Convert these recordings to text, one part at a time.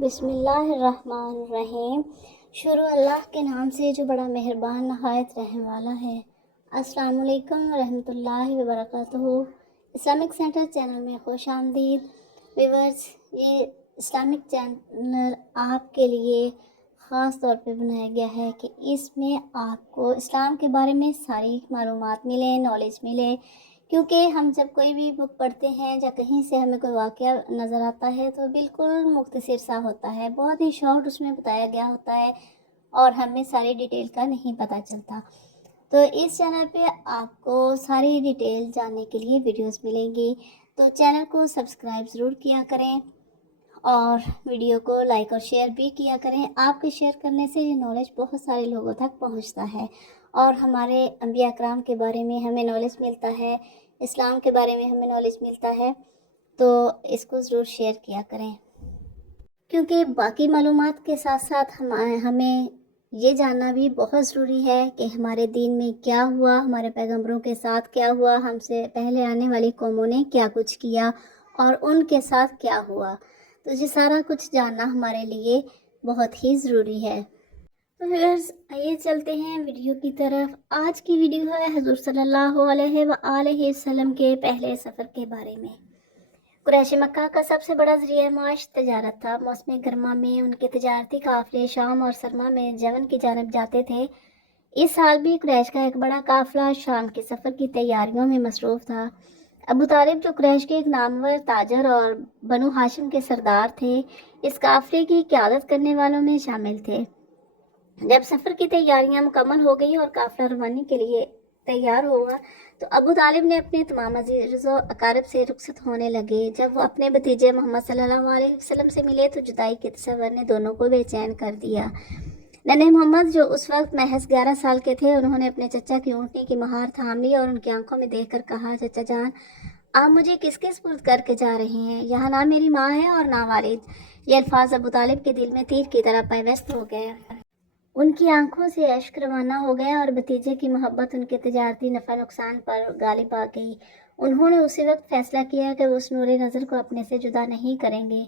بسم اللہ الرحمن الرحیم۔ شروع اللہ کے نام سے جو بڑا مہربان نہایت رحم والا ہے۔ السلام علیکم ورحمۃ اللہ وبرکاتہ۔ اسلامک سینٹر چینل میں خوش آمدید ویورز۔ یہ اسلامک چینل آپ کے لیے خاص طور پہ بنایا گیا ہے کہ اس میں آپ کو اسلام کے بارے میں ساری معلومات ملیں، نالج ملے، کیونکہ ہم جب کوئی بھی بک پڑھتے ہیں یا کہیں سے ہمیں کوئی واقعہ نظر آتا ہے تو بالکل مختصر سا ہوتا ہے، بہت ہی شارٹ اس میں بتایا گیا ہوتا ہے اور ہمیں ساری ڈیٹیل کا نہیں پتہ چلتا۔ تو اس چینل پہ آپ کو ساری ڈیٹیل جاننے کے لیے ویڈیوز ملیں گی، تو چینل کو سبسکرائب ضرور کیا کریں اور ویڈیو کو لائک اور شیئر بھی کیا کریں۔ آپ کے شیئر کرنے سے یہ نالج بہت سارے لوگوں تک پہنچتا ہے اور ہمارے انبیاء اکرام کے بارے میں ہمیں نالج ملتا ہے، اسلام کے بارے میں ہمیں نالج ملتا ہے، تو اس کو ضرور شیئر کیا کریں، کیونکہ باقی معلومات کے ساتھ ساتھ ہمیں یہ جاننا بھی بہت ضروری ہے کہ ہمارے دین میں کیا ہوا، ہمارے پیغمبروں کے ساتھ کیا ہوا، ہم سے پہلے آنے والی قوموں نے کیا کچھ کیا اور ان کے ساتھ کیا ہوا۔ تو یہ سارا کچھ جاننا ہمارے لیے بہت ہی ضروری ہے۔ تو ویورز آئیے چلتے ہیں ویڈیو کی طرف۔ آج کی ویڈیو ہے حضور صلی اللہ علیہ وآلہ وسلم کے پہلے سفر کے بارے میں۔ قریش مکہ کا سب سے بڑا ذریعہ معاش تجارت تھا۔ موسم گرما میں ان کے تجارتی قافلے شام اور سرما میں یمن کی جانب جاتے تھے۔ اس سال بھی قریش کا ایک بڑا قافلہ شام کے سفر کی تیاریوں میں مصروف تھا۔ ابو طالب جو قریش کے ایک نامور تاجر اور بنو ہاشم کے سردار تھے، اس قافلے کی قیادت کرنے والوں میں شامل تھے۔ جب سفر کی تیاریاں مکمل ہو گئی اور قافلہ روانی کے لیے تیار ہوا تو ابو طالب نے اپنے تمام عزیز و اقارب سے رخصت ہونے لگے۔ جب وہ اپنے بھتیجے محمد صلی اللہ علیہ وسلم سے ملے تو جدائی کے تصور نے دونوں کو بے چین کر دیا۔ ننھے محمد جو اس وقت محض 11 سال کے تھے، انہوں نے اپنے چچا کی اونٹنی کی مہار تھام لی اور ان کی آنکھوں میں دیکھ کر کہا، چچا جان، آپ مجھے کس کے سپرد کر کے جا رہے ہیں؟ یہاں نہ میری ماں ہے اور نہ والد۔ یہ الفاظ ابو طالب کے دل میں تیر کی طرح پیوست ہو گئے۔ ان کی آنکھوں سے اشک روانہ ہو گیا اور بھتیجے کی محبت ان کے تجارتی نفع نقصان پر غالب آ گئی۔ انہوں نے اسی وقت فیصلہ کیا کہ وہ اس نور نظر کو اپنے سے جدا نہیں کریں گے۔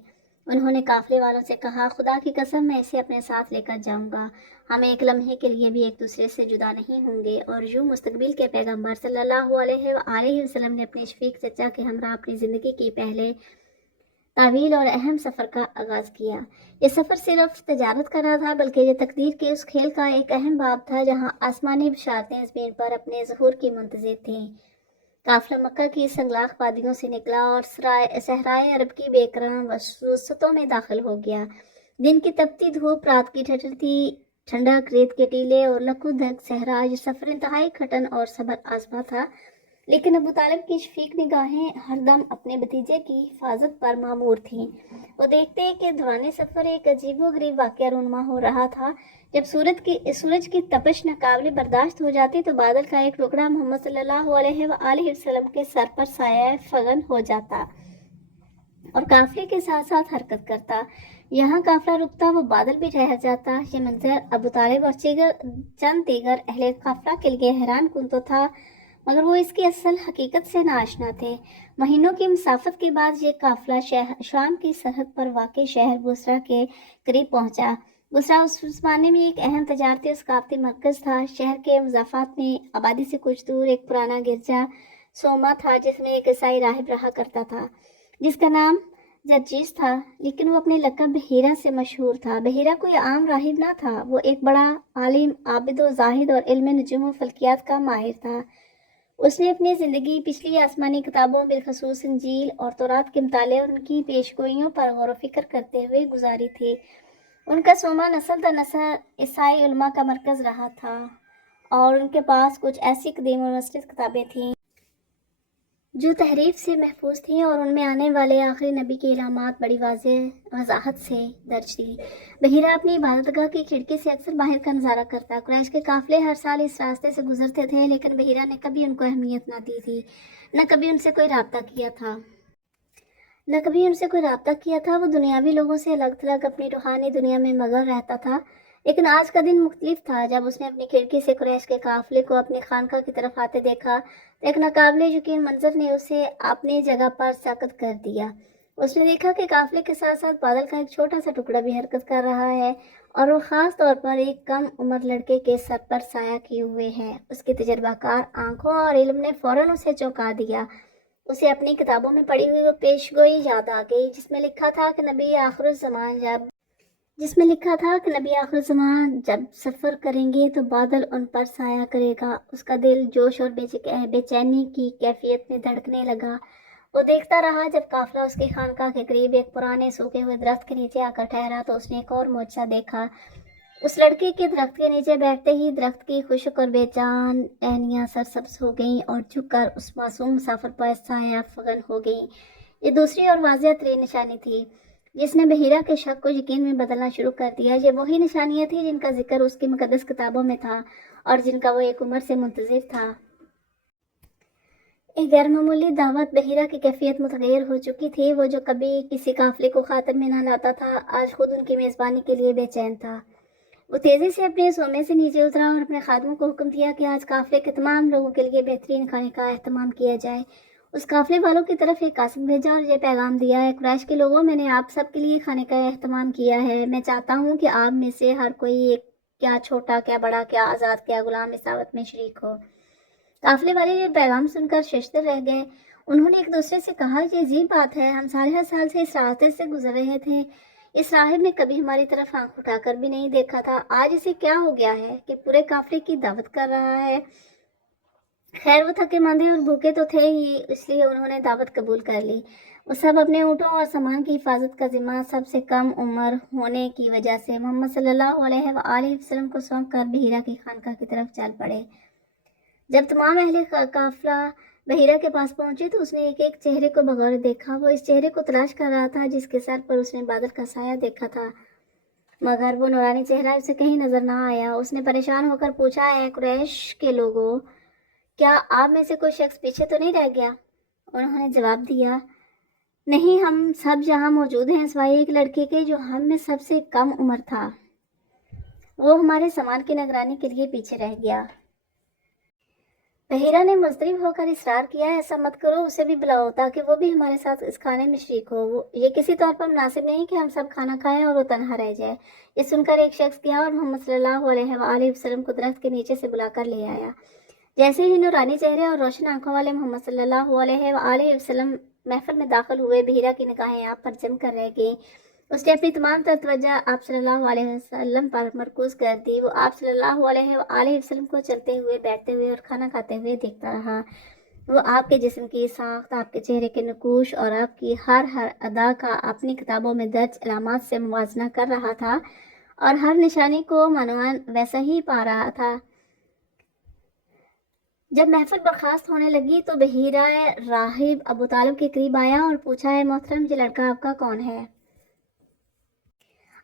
انہوں نے قافلے والوں سے کہا، خدا کی قسم میں اسے اپنے ساتھ لے کر جاؤں گا، ہم ایک لمحے کے لیے بھی ایک دوسرے سے جدا نہیں ہوں گے۔ اور یوں مستقبل کے پیغمبر صلی اللہ علیہ وآلہ وسلم نے اپنے شفیق چچا کے ہمراہ اپنی زندگی کی پہلے طویل اور اہم سفر کا آغاز کیا۔ یہ سفر صرف تجارت کا نہ تھا بلکہ یہ تقدیر کے اس کھیل کا ایک اہم باب تھا جہاں آسمانی بشارتیں زمین پر اپنے ظہور کی منتظر تھیں۔ قافلہ مکہ کی سنگلاخ وادیوں سے نکلا اور صحرائے عرب کی بے کران وسطوں میں داخل ہو گیا۔ دن کی تپتی دھوپ، رات کی ٹھٹرتی ٹھنڈک، ریت کے ٹیلے اور لکودھک صحرا، یہ سفر انتہائی کھٹن اور صبر آزما تھا، لیکن ابو طالب کی شفیق نگاہیں ہر دم اپنے بھتیجے کی حفاظت پر معمور تھیں۔ وہ دیکھتے کہ دوران سفر ایک عجیب و غریب واقعہ رونما ہو رہا تھا۔ جب سورج کی تپش ناقابل برداشت ہو جاتی تو بادل کا ایک ٹکڑا محمد صلی اللہ علیہ وآلہ وسلم کے سر پر سایہ فغن ہو جاتا اور قافلے کے ساتھ ساتھ حرکت کرتا۔ یہاں قافلہ رکتا، وہ بادل بھی ٹھہر جاتا۔ یہ منظر ابو طالب اور چند دیگر اہل قافلہ کے لیے حیران کن تو تھا، مگر وہ اس کی اصل حقیقت سے ناآشنا تھے۔ مہینوں کی مسافت کے بعد یہ قافلہ شام کی سرحد پر واقع شہر بصرہ کے قریب پہنچا۔ بصرہ اس زمانے میں ایک اہم تجارتی اور ثقافتی مرکز تھا۔ شہر کے مضافات میں آبادی سے کچھ دور ایک پرانا گرجا سوما تھا جس میں ایک عیسائی راہب رہا کرتا تھا جس کا نام جرجیس تھا، لیکن وہ اپنے لقب بحیرہ سے مشہور تھا۔ بحیرہ کوئی عام راہب نہ تھا، وہ ایک بڑا عالم، عابد و زاہد اور علم نجوم و فلکیات کا ماہر تھا۔ اس نے اپنی زندگی پچھلی آسمانی کتابوں بالخصوص انجیل اور تورات کے مطالعے اور ان کی پیشگوئیوں پر غور و فکر کرتے ہوئے گزاری تھی۔ ان کا سوما نسل در نسل عیسائی علماء کا مرکز رہا تھا اور ان کے پاس کچھ ایسی قدیم اور مستند کتابیں تھیں جو تحریف سے محفوظ تھیں اور ان میں آنے والے آخری نبی کی علامات بڑی واضح وضاحت سے درج تھی۔ بحیرہ اپنی عبادت گاہ کی کھڑکی سے اکثر باہر کا نظارہ کرتا۔ قریش کے قافلے ہر سال اس راستے سے گزرتے تھے، لیکن بحیرہ نے کبھی ان کو اہمیت نہ دی تھی، نہ کبھی ان سے کوئی رابطہ کیا تھا۔ وہ دنیاوی لوگوں سے الگ تھلگ اپنی روحانی دنیا میں مگن رہتا تھا۔ لیکن آج کا دن مختلف تھا۔ جب اس نے اپنی کھڑکی سے قریش کے قافلے کو اپنی خانقاہ کی طرف آتے دیکھا تو ایک ناقابل یقین منظر نے اسے اپنی جگہ پر ساکت کر دیا۔ اس نے دیکھا کہ قافلے کے ساتھ ساتھ بادل کا ایک چھوٹا سا ٹکڑا بھی حرکت کر رہا ہے اور وہ خاص طور پر ایک کم عمر لڑکے کے سر پر سایہ کیے ہوئے ہے۔ اس کی تجربہ کار آنکھوں اور علم نے فوراً اسے چونکا دیا۔ اسے اپنی کتابوں میں پڑھی ہوئی وہ پیشگوئی یاد آ گئی جس میں لکھا تھا کہ نبی آخر الزمان جب سفر کریں گے تو بادل ان پر سایہ کرے گا۔ اس کا دل جوش اور بے چینی کی کیفیت میں دھڑکنے لگا۔ وہ دیکھتا رہا جب قافلہ اس کی خانقاہ کے قریب ایک پرانے سوکھے ہوئے درخت کے نیچے آ کر ٹھہرا تو اس نے ایک اور معجزہ دیکھا۔ اس لڑکے کے درخت کے نیچے بیٹھتے ہی درخت کی خشک اور بے جان ٹہنیاں سرسبز ہو گئیں اور جھک کر اس معصوم مسافر پر سایہ فغن ہو گئیں۔ یہ دوسری اور واضح ترین نشانی تھی جس نے بحیرہ کے شک کو یقین میں بدلنا شروع کر دیا۔ یہ وہی نشانیاں تھیں جن کا ذکر اس کی مقدس کتابوں میں تھا اور جن کا وہ ایک عمر سے منتظر تھا۔ ایک غیر معمولی دعوت بحیرہ کی کیفیت متغیر ہو چکی تھی۔ وہ جو کبھی کسی قافلے کو خاطر میں نہ لاتا تھا آج خود ان کی میزبانی کے لیے بے چین تھا۔ وہ تیزی سے اپنے سومے سے نیچے اترا اور اپنے خادموں کو حکم دیا کہ آج قافلے کے تمام لوگوں کے لیے بہترین کھانے کا اہتمام کیا جائے۔ اس قافلے والوں کی طرف ایک قاصد بھیجا اور یہ پیغام دیا ہے، قریش کے لوگوں، میں نے آپ سب کے لیے کھانے کا اہتمام کیا ہے۔ میں چاہتا ہوں کہ آپ میں سے ہر کوئی ایک، کیا چھوٹا کیا بڑا، کیا آزاد کیا غلام، اس دعوت میں شریک ہو۔ قافلے والے یہ پیغام سن کر ششدر رہ گئے۔ انہوں نے ایک دوسرے سے کہا، یہ عجیب بات ہے، ہم سارے سال سے اس راستے سے گزر رہے تھے، اس راہب نے کبھی ہماری طرف آنکھ اٹھا کر بھی نہیں دیکھا تھا، آج اسے کیا ہو گیا ہے کہ پورے قافلے کی دعوت کر رہا ہے؟ خیر وہ تھکے ماندے اور بھوکے تو تھے ہی، اس لیے انہوں نے دعوت قبول کر لی۔ وہ سب اپنے اونٹوں اور سامان کی حفاظت کا ذمہ سب سے کم عمر ہونے کی وجہ سے محمد صلی اللہ علیہ وآلہ وسلم کو سونپ کر بحیرہ کی خانقاہ کی طرف چل پڑے۔ جب تمام اہل قافلہ بحیرہ کے پاس پہنچے تو اس نے ایک ایک چہرے کو بغور دیکھا۔ وہ اس چہرے کو تلاش کر رہا تھا جس کے سر پر اس نے بادل کا سایہ دیکھا تھا، مگر وہ نورانی چہرہ اسے کہیں نظر نہ آیا۔ اس نے پریشان ہو کر پوچھا، اے قریش کے لوگوں، کیا آپ میں سے کوئی شخص پیچھے تو نہیں رہ گیا؟ انہوں نے جواب دیا، نہیں، ہم سب یہاں موجود ہیں سوائے ایک لڑکے کے جو ہم میں سب سے کم عمر تھا، وہ ہمارے سامان کی نگرانی کے لیے پیچھے رہ گیا۔ بحیرہ نے مضطرب ہو کر اصرار کیا، ایسا مت کرو، اسے بھی بلاؤ تاکہ وہ بھی ہمارے ساتھ اس کھانے میں شریک ہو۔ یہ کسی طور پر مناسب نہیں کہ ہم سب کھانا کھائیں اور وہ تنہا رہ جائے۔ یہ سن کر ایک شخص گیا اور محمد صلی اللہ علیہ وآلہ وسلم کو درخت کے نیچے سے بلا کر لے آیا۔ جیسے ہی نورانی چہرے اور روشن آنکھوں والے محمد صلی اللہ علیہ وآلہ وسلم محفل میں داخل ہوئے، بحیرہ کی نگاہیں آپ پر جم کر رہ گئیں۔ اس نے اپنی تمام تر توجہ آپ صلی اللہ علیہ وسلم پر مرکوز کر دی۔ وہ آپ صلی اللہ علیہ وآلہ وسلم کو چلتے ہوئے، بیٹھتے ہوئے اور کھانا کھاتے ہوئے دیکھتا رہا۔ وہ آپ کے جسم کی ساخت، آپ کے چہرے کے نقوش اور آپ کی ہر ادا کا اپنی کتابوں میں درج علامات سے موازنہ کر رہا تھا اور ہر نشانی کو معنون ویسا ہی پا رہا تھا۔ جب محفل برخاست ہونے لگی تو بحیرہ راہب ابو طالب کے قریب آیا اور پوچھا، اے محترم، یہ لڑکا آپ کا کون ہے؟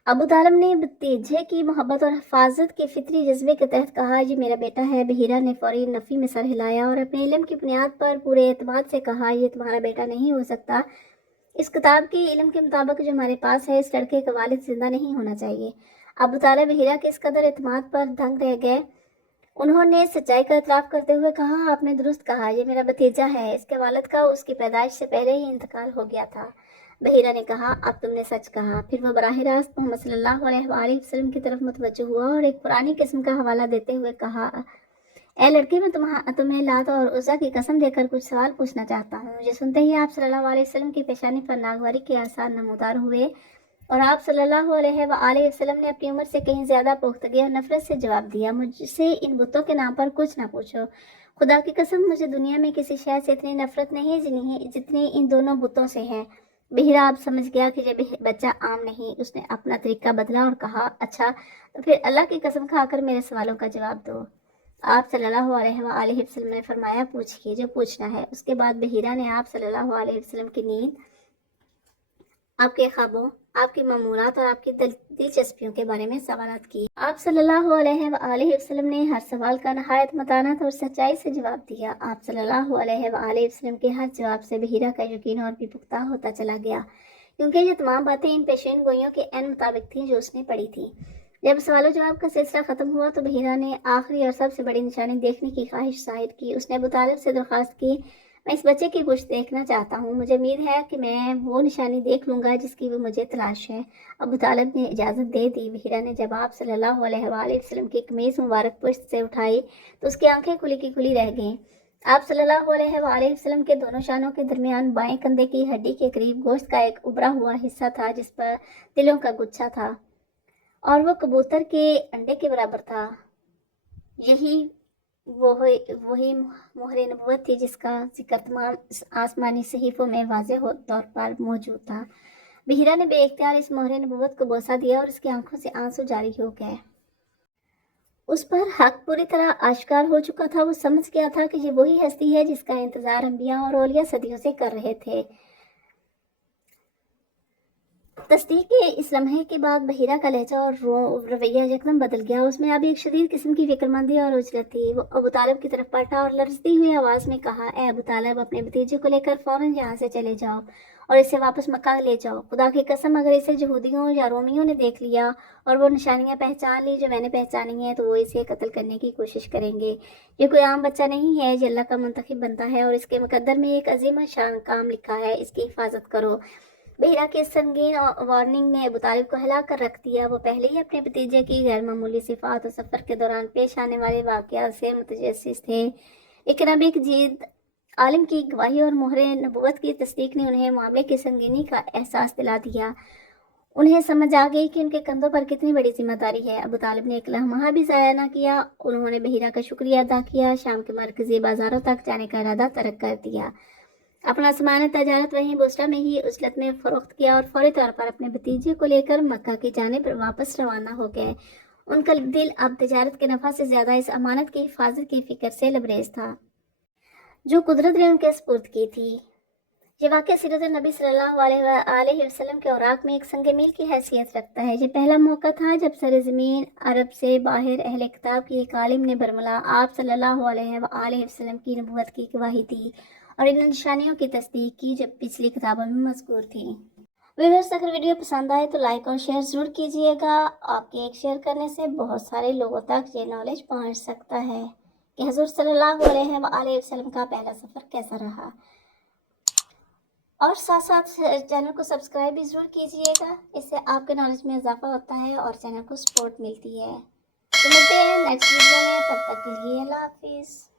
ابو طالب نے بھتیجے کی محبت اور حفاظت کے فطری جذبے کے تحت کہا، یہ میرا بیٹا ہے۔ بحیرہ نے فوری نفی میں سر ہلایا اور اپنے علم کی بنیاد پر پورے اعتماد سے کہا، یہ تمہارا بیٹا نہیں ہو سکتا۔ اس کتاب کے علم کے مطابق جو ہمارے پاس ہے، اس لڑکے کا والد زندہ نہیں ہونا چاہیے۔ ابو طالب بحیرہ کے اس قدر اعتماد پر دنگ رہ گئے۔ انہوں نے سچائی کا اعتراف کرتے ہوئے کہا، آپ نے درست کہا، یہ میرا بھتیجا ہے، اس کے والد کا اس کی پیدائش سے پہلے ہی انتقال ہو گیا تھا۔ بحیرہ نے کہا، اب تم نے سچ کہا۔ پھر وہ براہ راست محمد صلی اللہ علیہ وآلہ وسلم کی طرف متوجہ ہوا اور ایک پرانی قسم کا حوالہ دیتے ہوئے کہا، اے لڑکی، میں تمہیں لات اور عزیٰ کی قسم دے کر کچھ سوال پوچھنا چاہتا ہوں۔ یہ سنتے ہی آپ صلی اللہ علیہ وسلم کی پیشانی پر ناگواری کے آثار نمودار ہوئے اور آپ صلی اللہ علیہ وآلہ وسلم نے اپنی عمر سے کہیں زیادہ پختگی اور نفرت سے جواب دیا، مجھ سے ان بتوں کے نام پر کچھ نہ پوچھو۔ خدا کی قسم، مجھے دنیا میں کسی شے سے اتنی نفرت نہیں جتنی ان دونوں بتوں سے ہے۔ بحیرہ اب سمجھ گیا کہ یہ بچہ عام نہیں۔ اس نے اپنا طریقہ بدلا اور کہا، اچھا تو پھر اللہ کی قسم کھا کر میرے سوالوں کا جواب دو۔ آپ صلی اللہ علیہ وآلہ وسلم نے فرمایا، پوچھئے جو پوچھنا ہے۔ اس کے بعد بحیرہ نے آپ صلی اللہ علیہ وسلم کی نیند، آپ کے خوابوں، آپ کے معمولات اور آپ کی دلچسپیوں کے بارے میں سوالات کیے۔ آپ صلی اللہ علیہ وآلہ وسلم نے ہر سوال کا نہایت متانت اور سچائی سے جواب دیا۔ آپ صلی اللہ علیہ وآلہ وسلم کے ہر جواب سے بحیرہ کا یقین اور بھی پختہ ہوتا چلا گیا، کیونکہ یہ تمام باتیں ان پیشین گوئیوں کے عین مطابق تھیں جو اس نے پڑھی تھیں۔ جب سوال و جواب کا سلسلہ ختم ہوا تو بحیرہ نے آخری اور سب سے بڑی نشانی دیکھنے کی خواہش ظاہر کی۔ اس نے ابو طالب سے درخواست کی، میں اس بچے کی کچھ دیکھنا چاہتا ہوں، مجھے امید ہے کہ میں وہ نشانی دیکھ لوں گا جس کی وہ مجھے تلاش ہے۔ ابو طالب نے اجازت دے دی۔ بحیرہ نے جب آپ صلی اللہ علیہ وآلہ وسلم کی قمیص مبارک پشت سے اٹھائی تو اس کی آنکھیں کھلی کی کھلی رہ گئیں۔ آپ صلی اللہ علیہ وآلہ وسلم کے دونوں شانوں کے درمیان بائیں کندھے کی ہڈی کے قریب گوشت کا ایک ابھرا ہوا حصہ تھا جس پر تلوں کا گچھا تھا اور وہ کبوتر کے انڈے کے برابر تھا۔ یہی وہی مہر نبوت تھی جس کا ذکر تمام آسمانی صحیفوں میں واضح طور پر موجود تھا۔ بحیرہ نے بے اختیار اس مہر نبوت کو بوسہ دیا اور اس کی آنکھوں سے آنسو جاری ہو گئے۔ اس پر حق پوری طرح آشکار ہو چکا تھا۔ وہ سمجھ گیا تھا کہ یہ وہی ہستی ہے جس کا انتظار انبیاء اور اولیاء صدیوں سے کر رہے تھے۔ تصدیق کے اس لمحے کے بعد بحیرہ کا لہجہ اور رویہ یکدم بدل گیا۔ اس میں اب ایک شدید قسم کی فکر مندی اور عجلت تھی۔ وہ ابو طالب کی طرف پلٹا اور لرزتی ہوئی آواز میں کہا، اے ابو طالب، اپنے بھتیجے کو لے کر فوراً یہاں سے چلے جاؤ اور اسے واپس مکہ لے جاؤ۔ خدا کی قسم، اگر اسے یہودیوں یا رومیوں نے دیکھ لیا اور وہ نشانیاں پہچان لی جو میں نے پہچانی ہیں تو وہ اسے قتل کرنے کی کوشش کریں گے۔ یہ کوئی عام بچہ نہیں ہے، یہ اللہ کا منتخب بندہ ہے اور اس کے مقدر میں ایک عظیم شان کام لکھا ہے، اس کی حفاظت کرو۔ بحیرہ کی سنگین وارننگ نے ابو طالب کو ہلا کر رکھ دیا۔ وہ پہلے ہی اپنے بھتیجے کی غیر معمولی صفات اور سفر کے دوران پیش آنے والے واقعات سے متجسس تھے، لیکن اب ایک جدید عالم کی گواہی اور مہر نبوت کی تصدیق نے انہیں معاملے کی سنگینی کا احساس دلا دیا۔ انہیں سمجھ آ گئی کہ ان کے کندھوں پر کتنی بڑی ذمہ داری ہے۔ ابو طالب نے ایک لمحہ بھی ضائع نہ کیا۔ انہوں نے بحیرہ کا شکریہ ادا کیا، شام کے مرکزی بازاروں تک جانے کا ارادہ ترک کر دیا، اپنا سامان تجارت وہیں بوسرہ میں ہی عجلت میں فروخت کیا اور فوری طور پر اپنے بھتیجے کو لے کر مکہ کی جانب واپس روانہ ہو گئے۔ ان کا دل اب تجارت کے نفع سے زیادہ اس امانت کی حفاظت کی فکر سے لبریز تھا جو قدرت نے ان کے سپرد کی تھی۔ یہ واقعہ سیرت النبی صلی اللہ علیہ وسلم کے اوراق میں ایک سنگ میل کی حیثیت رکھتا ہے۔ یہ پہلا موقع تھا جب سرزمین عرب سے باہر اہل کتاب کی ایک عالم نے برملا آپ صلی اللہ علیہ وآلہ وسلم کی نبوت کی گواہی دی اور ان نشانیوں کی تصدیق کی جو پچھلی کتابوں میں مذکور تھیں۔ ویورز، اگر ویڈیو پسند آئے تو لائک اور شیئر ضرور کیجیے گا۔ آپ کے ایک شیئر کرنے سے بہت سارے لوگوں تک یہ نالج پہنچ سکتا ہے کہ حضور صلی اللہ علیہ وآلہ وسلم کا پہلا سفر کیسا رہا۔ اور ساتھ ساتھ چینل کو سبسکرائب بھی ضرور کیجیے گا، اس سے آپ کے نالج میں اضافہ ہوتا ہے اور چینل کو سپورٹ ملتی ہے۔ تو ملتے ہیں نیکسٹ ویڈیو میں، تب تک کے لیے اللہ حافظ۔